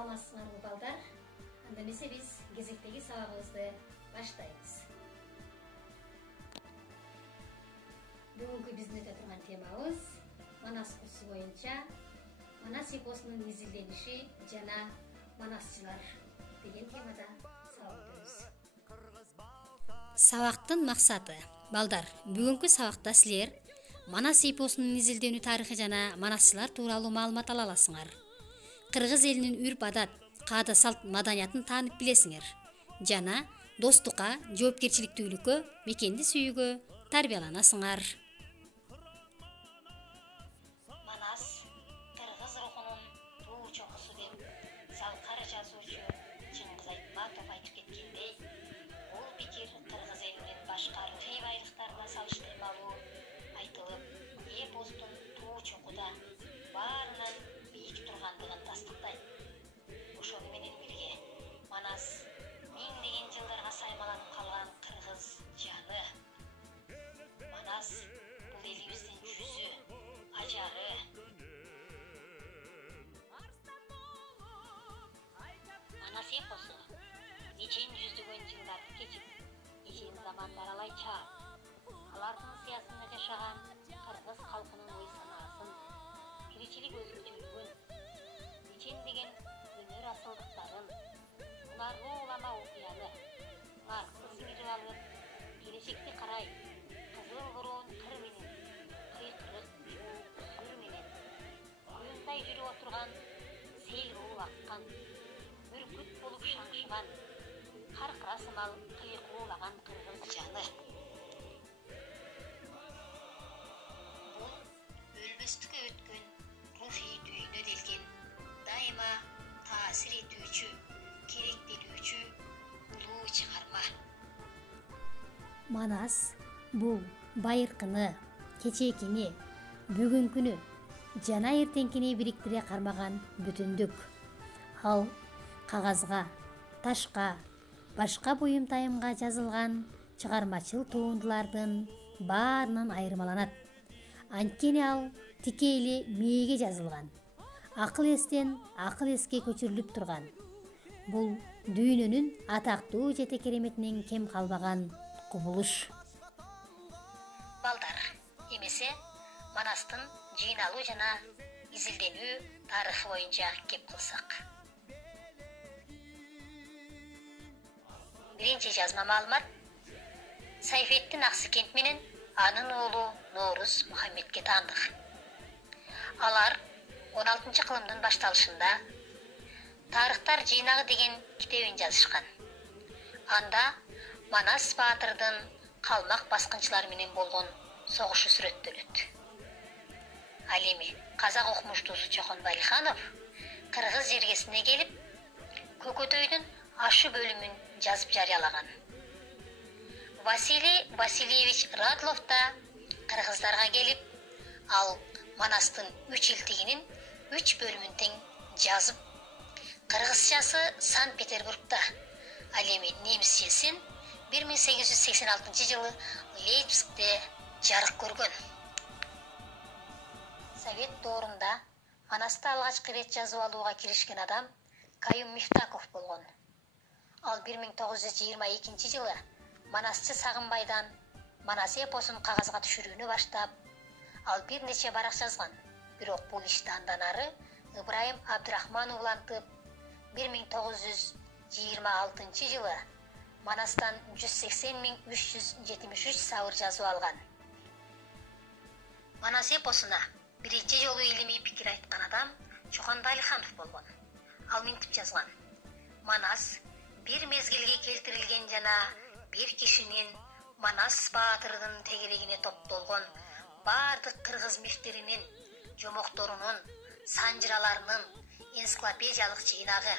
Саламатсыздарбы балдар? Анда эмесе биз кезектеги сабагыбызды баштайбыз. Бүгүнкү биздин өтө турган темабыз Манас курсу боюнча Манас эпосунун изилдениши жана манасчылар деген темада сабак өтөбүз. Сабактын максаты. Балдар, бүгүнкү сабакта силер Манас эпосунун изилденүү тарыхы жана манасчылар тууралуу маалымат ала аласыңар. Кыргыз элинин үрп-адат, каада-салт маданиятын таанып билесиңер жана достукка, жоопкерчиликтүүлүккө, мекенди сүйүүгө тарбияланасыңар. Манас кыргыз рухунун туу чокусу деп залкар жазуучу Чыңгыз Айтматов айтып кеткендей, бул пикир кыргыз элинин башка рухий байлыктарына салыштырмалуу айтылып, эпостун туу чокуда баарынан бийик тургандыгын тастыктайт. Ошону менен бирге Манас миңдеген жылдарга саймаланып калган кыргыз жаны. Манас бул элибиздин жүзү, ажары. Манас эпосу нечен жүздөгөн жылдарды кечип, нечен заманды аралай чаап, алардын сыясында жашаган кыргыз калкынын ой санаасын, киричилик өзгөчөлүгүн, нечендеген өнөр асылдыктарын, уларга улама окуяны, наркы сиңирип алып, келечекти карай, кызыл короон кыр менен, кыйкырык сүр менен, куюндай жүрүп отурган, сел болуп аккан, бүркүт болуп шаңшыган, каркыра сымал кыйкуулаган кыргыз жаны. Бул өлбөстүккө өткөн рухий дүйнө делген, дайыма таасир этүүчү, керектелүүчү улуу чыгарма. Манас бул байыркыны, кечээкини, бүгүнкүнү жана эртеңкини бириктире кармаган бүтүндүк. Ал кагазга, ташка, башка буюм тайымга жазылган чыгармачыл туындылардын баарынан айырмаланат. Анткени ал тикейли мээге жазылган, акыл эстен акыл эске көчүрүлүп турган. Бул дүйнөнүн атактуу жете кереметинен кем калбаган кубулуш. Балдар, эмесе Манастын жыйналуу жана изилденүү тарыхы боюнча кеп кылсак. Биринчи жазма маалымат Сайфеттин Аксыкент менен анын уулу Ноорuz Мухаммедке таандык. Алар 16-кылымдын башталышында Тарыхтар жыйнагы деген китебин жазышкан. Анда Манас баатырдын калмак баскынчылар менен болгон согушу сүрөттөлөт. Ал эми казак окумуштуусу Чохон Балиханов кыргыз жергесине келип, Көкөтөйдүн ашы бөлүмүн жазып жарыялаган. Василий Васильевич Радлов да кыргыздарга келип, ал Манастын 3 илтигинин 3 бөлүмүн тең жазып, кыргызчасы Санкт-Петербургда, ал эми немисчесин 1886 жылы Лейпцигде жарык көргөн. Совет доорунда Манасты алгачкы ирет жазып алууга киришкен адам Каюм Мифтаков болгон. Ал 1922 жылы Манасчы Сагынбайдан Манас эпосун кагазга түшүрүүнү баштап, ал бир нече барак жазган. Бирок бул ишти андан ары Ыбрайым Абдрахман улантып, 1926 жылы Манастан 180.373 сабыр жазып алган. Манас эпосуна биринчи жолу илимий пикир айткан адам Чохон Балиханов болгон. Ал мынтип жазган: Манас бир мезгилге келтирилген жана бир кишинин Манас баатырдын тегерегине топтолгон баардык кыргыз мифтеринин, жомокторунун, санжыраларынын энциклопедиялык жыйнагы.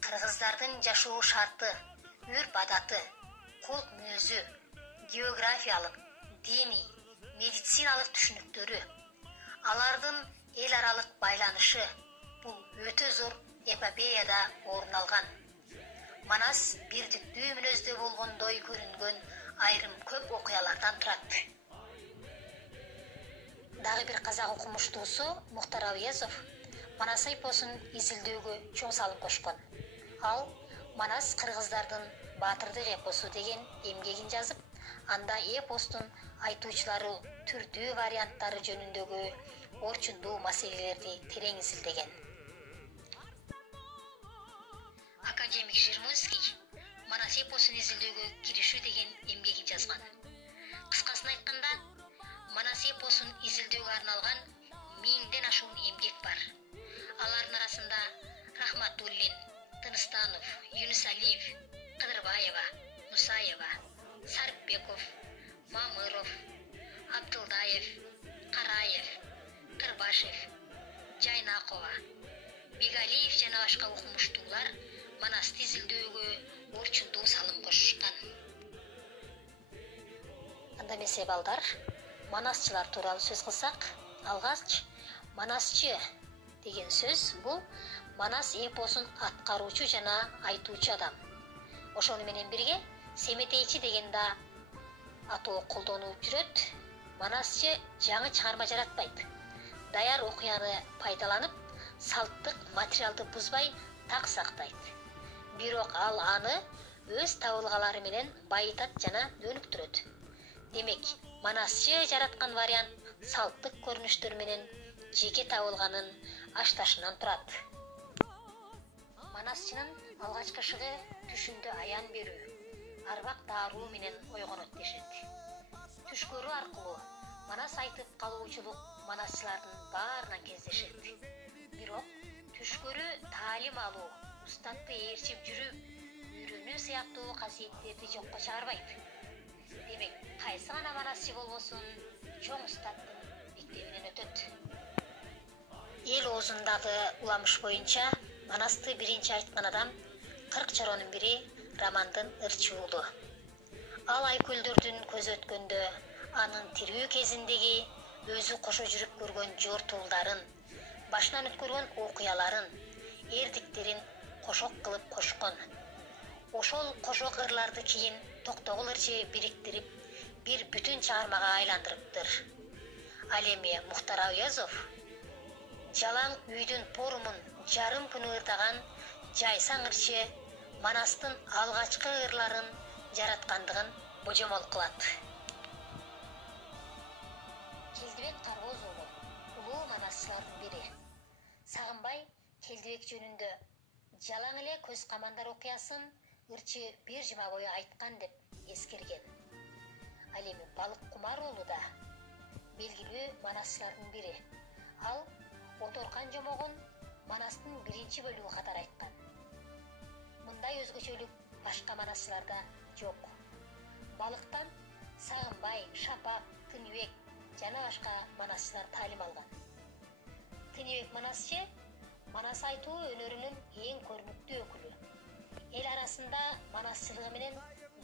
Кыргыздардын жашоо шарты, үрп-адаты, кулк мүнөзү, географиялык, диний, медициналык түшүнүктөрү, алардын эл аралык байланышы бул өтө зор эпопеяда орун алган. Манас бирдиктүү мүнөздө болгондой көрүнгөн айрым көп окуялардан турат. Дагы бир казак окумуштуусу Мухтар Ауезов Манас эпосун изилдөөгө чоң салым кошкон. Ал Манас кыргыздардын Баатырдык эпосу деген эмгегин жазып, анда эпостун айтуучулары түрдүү варианттары жөнүндөгү орчундуу маселелерди терең изилдеген. Академик Жирмонский Манас эпосун изилдөөгө киришүү деген эмгегин жазган. Кыскасын айтканда, Манас эпосун изилдөөгө арналган 1000ден ашуун эмгек бар. Алардын арасында Рахматуллин, Тыныстанов, Юнусалиев, Кыдырбаева, Мусаева, Сарпбеков, Мамыров, Абдылдаев, Караев, Кырбашев, Жайнакова, Бигалиев жана башка окумуштуулар Манасты изилдөөгө орчундуу салым кошушкан. Анда эмесе балдар, манасчылар тууралуу сөз кылсак, алгач манасчы деген сөз бул Манас эпосун аткаруучу жана айтуучу адам. Ошону менен бирге семетейчи деген да атоо колдонулуп жүрөт. Манасчы жаңы чыгарма жаратпайт. Даяр окуяны пайдаланып, салттык материалды бузбай так сактайт. Бирок ал аны өз табылгалары менен байытат жана өнүктүрөт. Демек, манасчы жараткан вариант салттык көрүнүштөр менен жеке табылганын ашташынан турат. Манасчынын алгачкы шыгы түшүндө аян берүү, арбак даруу менен ойгонот дешет. Түш көрүү аркылуу манас айтып калуучулук манасчылардын баарынан кездешет. Бирок түш көрүү таалим алуу, устатты ээрчип жүрүү, үйрөнүү сыяктуу касиеттерди жокко чыгарбайт. Демек, кайсы гана манасчы болбосун, чоң устаттын мектебинен өтөт. Эл оозундагы уламыш боюнча Манасты биринчи айткан адам 40 чаронун бири Романдын ырчуулу. Ал айкөлдөрдүн көзү өткөндө анын тирүү кезиндеги өзү кошо жүрүп көргөн жортуулдарын, башынан өткөргөн окуяларын, эрдиктерин кошок кылып кошкон. Ошол кошок ырларды кийин Токтогул ырчы бириктирип, бир бүтүн чыгармага айландырыптыр. Ал эми Мухтар Аязов жалаң үйдүн порумун жарым күн ырдаган жайсаң ырчы Манастын алгачкы ырларын жараткандыгын божомол кылат. Келдибек Каргоз уулу улуу манасчылардын бири. Сагынбай Келдибек жөнүндө жалаң эле көз камандар окуясын ырчы бир жума бою айткан деп эскерген. Ал эми Балык Кумар уулу да белгилүү манасчылардын бири. Ал Оторкан жомогун Манастын биринчи бөлүгү катары айткан. Мындай өзгөчөлүк башка манасчыларда жок. Балыктан Сагынбай, Шапак, Тыныбек жана башка манасчылар таалим алган. Тыныбек манасчы манас айтуу өнөрүнүн эң көрүнүктүү өкүлү. Эл арасында манасчылыгы менен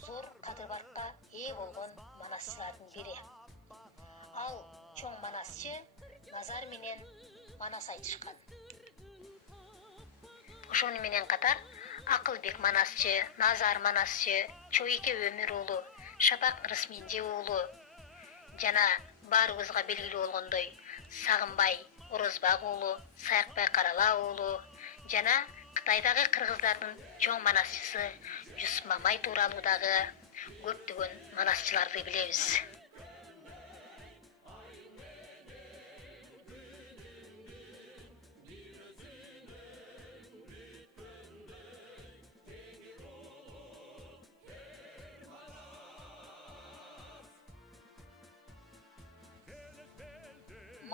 зор кадыр-баркка ээ болгон манасчылардын бири. Ал чоң манасчы Назар менен манас айтышкан. Ошону менен катар Акылбек манасчы, Назар манасчы, Чойке Өмүр уулу, Шапак Рысминже уулу жана баарыбызга белгилүү болгондой Сагынбай Орозбак уулу, Саякбай Карала уулу жана Кытайдагы кыргыздардын чоң манасчысы Жусуп Мамай тууралуу дагы көптөгөн манасчыларды билебиз.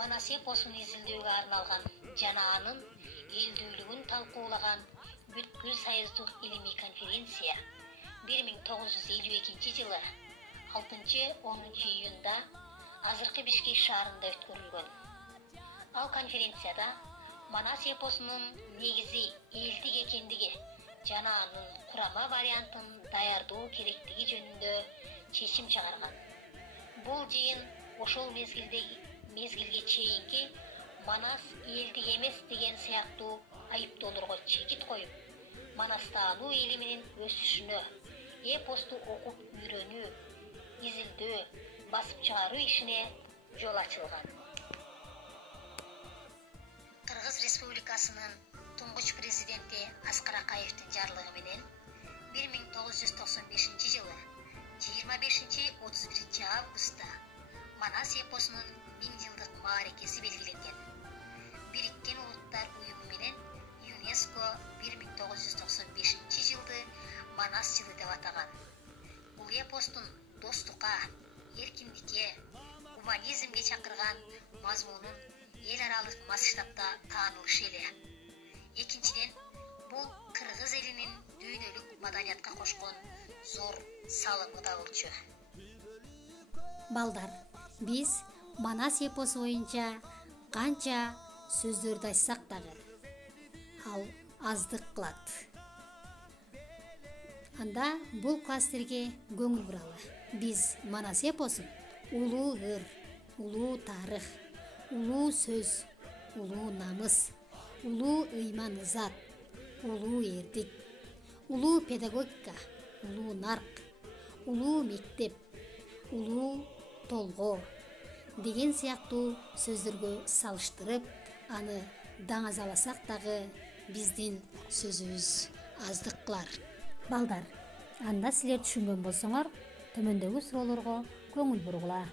Манас эпосун изилдөөгө арналган жана анын элдүүлүгүн талкуулаган бүткүл союздук илимий конференция 1952 жылы 6-10 июнда азыркы Бишкек шаарында өткөрүлгөн. Ал конференцияда Манас эпосунун негизи элдик экендиги жана анын курама вариантын даярдоо керектиги жөнүндө чечим чыгарган. Бул жыйын ошол мезгилге чейинки Манас элдик эмес деген сыяктуу айыптоолорго чекит коюп, Манастаануу илиминин өсүшүнө, эпосту окуп үйрөнүү, изилдөө, басып чыгаруу ишине жол ачылган. Кыргыз Республикасынын туңгуч президенти Аскар Акаевдин жарлыгы менен 1995 жылы 25-31 августта Манас эпосунун 1000 жылдык мааракеси белгиленген. Бириккен Улуттар уюму менен ЮНЕСКО 1995 жылды Манас жылы деп атаган. Бул эпостун достукка, эркиндикке, гуманизмге чакырган мазмунун эл аралык масштабда таанылышы эле. Экинчиден, бул кыргыз элинин дүйнөлүк маданиятка кошкон зор салымы да болчу. Балдар, биз Манас эпосу боюнча канча сөздөрдү айтсак дагы ал аздык кылат. Анда бул класстерге көңүл буралы. Биз Манас эпосун улуу ыр, улуу тарых, улуу сөз, улуу намыс, улуу ыйман ызат, улуу эрдик, улуу педагогика, улуу нарк, улуу мектеп, улуу толго деген сыяктуу сөздөргө салыштырып, аны даңазаласак дагы биздин сөзүбүз аздык кылар. Балдар, анда силер түшүнгөн болсоңор, төмөндөгү суроолорго көңүл бургула.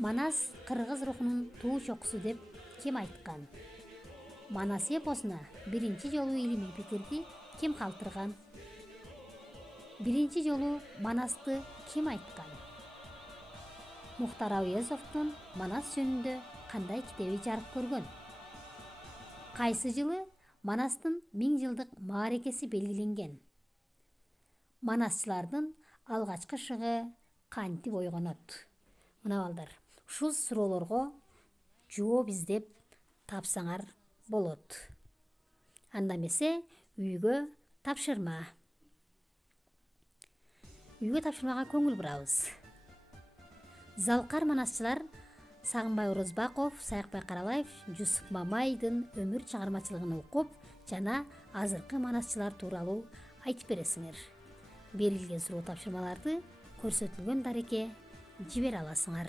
Манас кыргыз рухунун туу чокусу деп ким айткан? Манас эпосуна биринчи жолу илимий пикирди ким калтырган? Биринчи жолу Манасты ким айткан? Мухтар Ауезовдун Манас жөнүндө кандай китеби жарык көргөн? Кайсы жылы Манастын 1000 жылдык мааракеси белгиленген? Манасчылардын алгачкы шыгы кантип ойгонот? Мына балдар, ушул суроолорго жооп издеп тапсаңар болот. Анда эмесе үйгө тапшырма. Үйгө тапшырмага көңүл бурабыз. Залкар манасчылар Сагынбай Орозбаков, Саякбай Каралаев, Жусуп Мамайдын өмүр чыгармачылыгын окуп жана азыркы манасчылар тууралуу айтып бересиңер. Берилген суроо тапшырмаларды көрсөтүлгөн дарекке жибере аласыңар.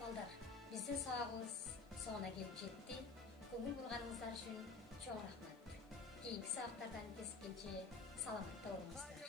Балдар, биздин сабагыбыз соңуна келип жетти. Көңүл бурганыңыздар үчүн чоң рахмат. Кийинки сабактардан кезишкенче саламатта болуңуздар.